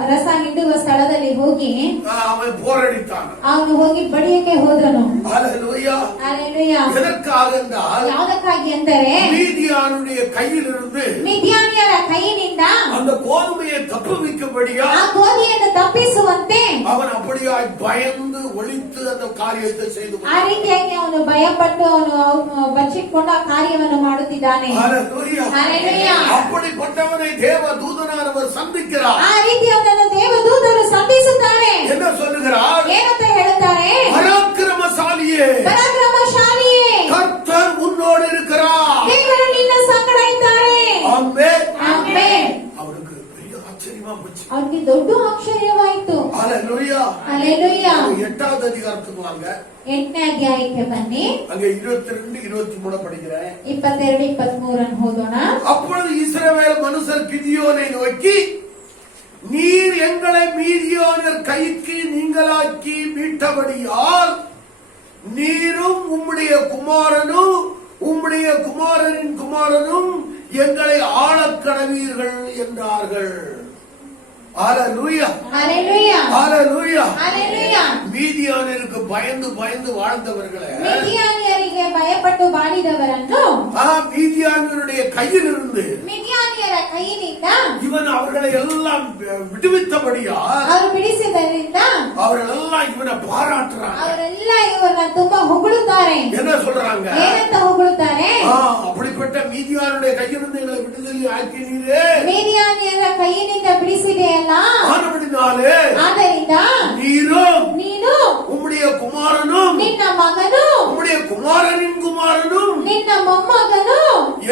ರಸ ಹಿಂಡುವ ಸ್ಥಳದಲ್ಲಿ ಹೋಗಿ அவன் போரடித்தான். ಅವನು ಹೋಗಿ ಬಡಿಯಕ್ಕೆ ಹೋದನು. ஹalleluya. ಹಲ್ಲೆಲೂಯಾ. எதற்காக என்றால் ಯಾವುದಕ್ಕಾಗಿ ಅಂದರೆ மீதியானுடைய கையிலிருந்து ಮಿದ್ಯಾನ್ಯರ ಕೈಯಿಂದ அந்த கோதுமையை தப்புவிக்கும்படியா ಆ ಗೋಧಿಯನ್ನು ತಪ್ಪಿಸುವಂತೆ அவன் அப்படியாய் பயந்து ஒளித்து அந்த காரியத்தை செய்து ಆ ರೀತಿಯಾಗಿ ಅವನು ಭಯಪಟ್ಟು ಅವನು ಬಚ್ಚಿಟ್ಕೊಂಡು ಆ ಕಾರ್ಯವನ್ನು ಮಾಡುತ್ತಿದ್ದಾನೆ. ஹalleluya. ಹಲ್ಲೆಲೂಯಾ. அப்படிப்பட்டவனை தேவ தூதனானவர் சந்திக்கிறார். ಆ ರೀತಿ ಅವನನ್ನು ದೇವದೂತರು ಸಂಧಿಸುತ್ತಾರೆ. என்ன சொல்லுகிறார்? ಏನಂತ ಹೇಳುತ್ತಾರೆ? பராக்கிரமசாலியே, ಪರಾಕ್ರಮಶಾಲಿಯೇ, கர்த்தர் உன்னோடு இருக்கிறார். ದೇವರು ನಿನ್ನ ಸಂಗಡ ಇದ್ದಾರೆ. ஆமென். ಆಮೆನ್. அவனுக்கு பெரிய ஆச்சரியமா போச்சு. ಅವನಿಗೆ ದೊಡ್ಡ ಆಶ್ಚರ್ಯವಾಯಿತು. ஹalleluya. ಹಲ್ಲೆಲೂಯಾ. 8வது அதிகாரத்துக்கு வாங்க. 8ನೇ ಅಧ್ಯಾಯಕ್ಕೆ ಬನ್ನಿ. அங்க 22 23 படிக்கிறேன். 22 23 ಓದೋಣ. அப்பொழுது இஸ்ரவேல் மனுஷர் கிதியோனை நோக்கி, நீர் எங்களை மீதியானர் கைக்கு நீங்களாக்கி மீட்டபடியால் நீரும் உம்முடைய குமாரனும் உம்முடைய குமாரனின் குமாரனும் எங்களை ஆளக்கடவீர்கள் என்றார்கள். ஹalleluya. ஹalleluya. ஹalleluya. ஹalleluya. மீதியானருக்கு பயந்து பயந்து வாழ்ந்தவர்களே, மிதியானியರಿಗೆ ಭಯಪಟ್ಟು ಬಾಳಿದವರನ್ನು மீதியானருடைய கையிலிருந்து மிதியாನಿಯರ ಕೈಯಿಂದ இவன் அவர்களை எல்லாம் விடுவித்தபடியா ಅವರು ಬಿಡಿಸಿದ್ದರಿಂದ அவர்களெல்லாம் இவனை பாராட்டுறாங்க. ಅವರೆಲ್ಲ ಇವರನ್ನ ತುಂಬಾ ಹೊಗಳುತ್ತಾರೆ. என்ன சொல்றாங்க? ಏನಂತ ಹೊಗಳುತ್ತಾರೆ? அப்படிப்பட்ட மீதியானுடைய கையிலிருந்து எங்களை விடுதலை ஆக்கினீரே, மிதிಯಾನಿಯರ ಕೈயிನಿಂದ ಬಿಡಿಸಿದೆಯಲ್ಲ, ஆனபடினாலே ಆದ್ದರಿಂದ நீரும் ನೀನು உம்முடைய குமாரனும் ನಿನ್ನ ಮಗನು உம்முடைய குமாரனின் குமாரனும் ನಿನ್ನ ಮೊಮ್ಮಗನು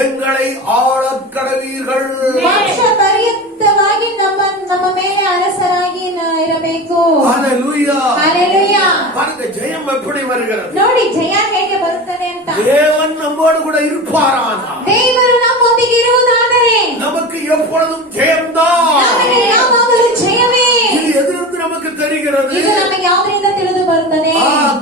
எங்களை ஆளக்கடவீர்கள். ವರ್ಷ ಪರ್ಯಂತವಾಗಿ ನಮ್ಮ ಮೇಲೆ ಅರಸರಾಗಿ ಇರಬೇಕು. ஹalleluya. ಹಲ್ಲೆಲೂಯಾ. பாருங்க ஜெயம் எப்படி வருகிறது. ನೋಡಿ ಜಯ ಹೇಗೆ ಬರುತ್ತದೆ ಅಂತ. தேவன் நம்மோடு கூட இருப்பாரானா ದೇವರು ನಮ್ಮೊಂದಿಗೆ ಇರುವುದಾದರೆ நமக்கு எப்பொழுதும் ஜெயம்தான். ನಮಗೆ ಯಾವಾಗಲೂ ಜಯವೇ. இது எதிர்த்து நமக்கு தெரிகிறது. ಇದು ನಮಗೆ ಯಾವುದರಿಂದ ತಿಳಿದು ಬರುತ್ತದೆ?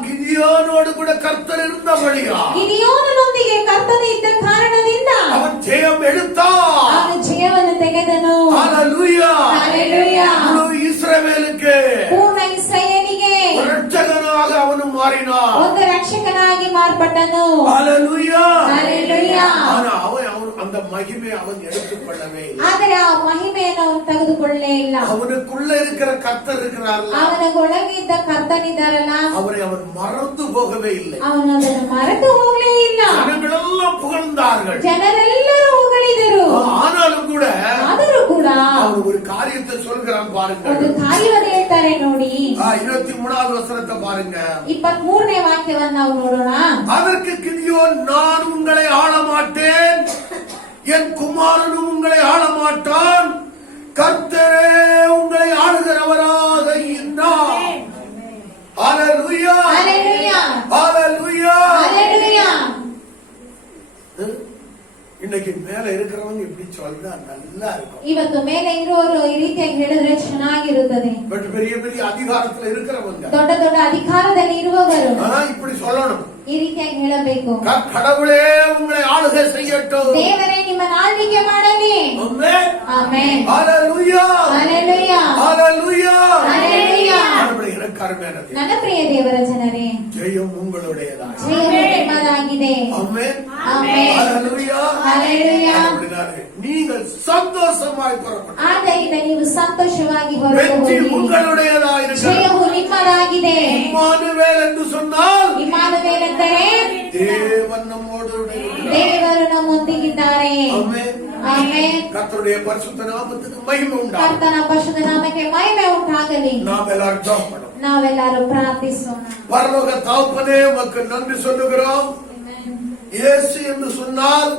கிதியோனோடு கூட கர்த்தர் இருந்தபடியா ಗಿದಿಯೋನನೊಂದಿಗೆ ಕರ್ತನು ಇದ್ದ ಕಾರಣದಿಂದ அவன் ஜெயம் எடுத்தான். ಅವನು ಜಯವನ್ನು ತೆಗೆದನು. ஹalleluya. ಹಲ್ಲೆಲೂಯಾ. முழு இஸ்ரவேலுக்கு ಪೂರ್ಣ ಇಸ್ರಾಯೇಲಿಗೆ ரட்சகனாக அவனும் மாறினான். ಒಂದು ರಕ್ಷಕನಾಗಿ ಮಾರ್ಪಟ್ಟನು. ஹalleluya. ಹಲ್ಲೆಲೂಯಾ. ஆனா அவன் அந்த மகிமை அவன் எடுத்துக்கொள்ளவே இல்லை. ಆದರೆ ಆ ಮಹಿಮೆಯನ್ನು ಅವನು ತೆಗೆದುಕೊಳ್ಳಲೇ ಇಲ್ಲ. அவனுக்குள்ள இருக்கிற கர்த்தர் இருக்கிறார்ல, ಅವನ ಒಳಗಿದ್ದ ಕರ್ತನಿದ್ದಾರಲ್ಲ, அவரை அவன் மறந்து போகவே இல்லை. ಅವನು ಅದನ್ನು ಮರೆತು ಹೋಗಲೇ ಇಲ್ಲ. ஜனங்களெல்லாம் புகழ்ந்தார்கள். ಜನರೆಲ್ಲರೂ ಹೊಗಳಿದರು. ஆனாலும் கூட ಆದರೂ ಕೂಡ அவன் ஒரு காரியத்தை சொல்கிறான் பாருங்க. ಒಂದು ಕಾರ್ಯವನ್ನು ಹೇಳ್ತಾರೆ ನೋಡಿ. 23வது வசனத்தை பாருங்க. 23ನೇ ವಾಕ್ಯವನ್ನು ನಾವು ನೋಡೋಣ. அதற்கு கிதியோன், நான் உங்களை ஆள மாட்டேன், என் குமாரனும் உங்களை ஆள மாட்டான், கர்த்தரே உங்களை ஆளுகிறவராக இருந்தார். ஹalleluya. ஹalleluya. ஹalleluya. ஹalleluya. இன்னைக்கு மேல இருக்கிறவங்க இப்படி சொல்றா நல்லா இருக்கும். ಇವತ್ತು ಮೇಲೆ ಇರುವವರು ಈ ರೀತಿಯಾಗಿ ಹೇಳಿದ್ರೆ ಚೆನ್ನಾಗಿರುತ್ತದೆ. பட் பெரிய பெரிய அதிகாரத்துல இருக்கிறவங்க ದೊಡ್ಡ ದೊಡ್ಡ ಅಧಿಕಾರದಲ್ಲಿ ಇರುವವರು இப்படி சொல்லணும். ಈ ರೀತಿಯಾಗಿ ಹೇಳಬೇಕು. கடவுளே உங்களை ஆளுகை செய்யட்டும். ದೇವರೇ ನಿಮ್ಮನ್ನು ಆಳ್ವಿಕೆ ಮಾಡಲಿ. ஆமென். ಆಮೆನ್. ஹalleluya. ಹಲ್ಲೆಲೂಯಾ. ஹalleluya. ಹಲ್ಲೆಲೂಯಾ. கடவுளே எனக்கு அருமையானது. ನನ್ನ ಪ್ರಿಯ ದೇವರ ಜನರೇ, ஜெயம் உங்களுடையதாக. ಜಯವು ನಿಮ್ಮದಾಗಿದೆ. ஆமென். ಆಮೆನ್. ஹalleluya. ಹಲ್ಲೆಲೂಯಾ. அப்படினாரு நீங்கள் சந்தோஷமாய் புறப்படும். ಆದ್ದರಿಂದ ನೀವು ಸಂತೋಷವಾಗಿ வெற்றி ಹೊರಟು உங்களுடையதாயிருக்கிறது. ಜಯವು ನಿಮ್ಮದಾಗಿದೆ. இம்மானுவேல் என்று சொன்னால் ಇಮ್ಮಾನುವೇಲ್ ಎಂದರೆ தேவன் நம்மோடு இருக்கிறார். ದೇವರು ನಮ್ಮೊಂದಿಗಿದ್ದಾರೆ. ஆமென். ಆಮೆನ್. கர்த்தருடைய பரிசுத்த நாமத்துக்கு மகிமை உண்டாகட்டும். ಕರ್ತನ ಪರಿಶುದ್ಧ ನಾಮಕ್ಕೆ ಮಹಿಮೆ ಉಂಟಾಗಲಿ. நாம் எல்லாரும் ஜெபம் பண்ணுவோம். ನಾವೆಲ್ಲರೂ ಪ್ರಾರ್ಥಿಸೋಣ. பரலோக தகப்பனே, உமக்கு நன்றி சொல்லுகிறோம். இயேசு என்று சொன்னால்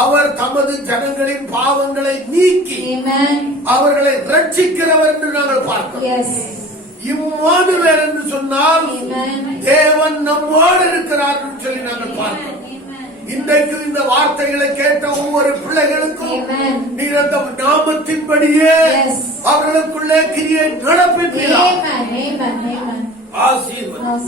அவர் தமது ஜனங்களின் பாவங்களை நீக்கி Amen. அவர்களை ரட்சிக்கிறவர் என்று நாங்கள் பார்க்கிறோம். Yes. இம்மானுவேல் என்று சொன்னால் Amen. தேவன் நம்மோடு இருக்கிறார் என்று சொல்லி நாங்கள் பார்க்கிறோம். இன்றைக்கு இந்த வார்த்தைகளை கேட்ட ஒவ்வொரு பிள்ளைகளுக்கும் Amen. நீர் அந்த நாமத்தின்படியே Yes. அவர்களுக்குள்ளே கிரியை நடப்பிப்பீராக. Amen. Amen. Amen. ஆசீர்வாதம்.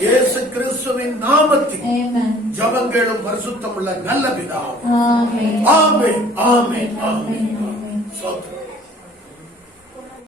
இயேசு கிறிஸ்துவின் நாமத்தில் Amen. ஜெபங்களும் பரிசுத்தமுள்ள நல்ல பிதாவே. Amen. ஆமென். ஆமென். ஆமென். Amen. ஸ்தோத்திரம்.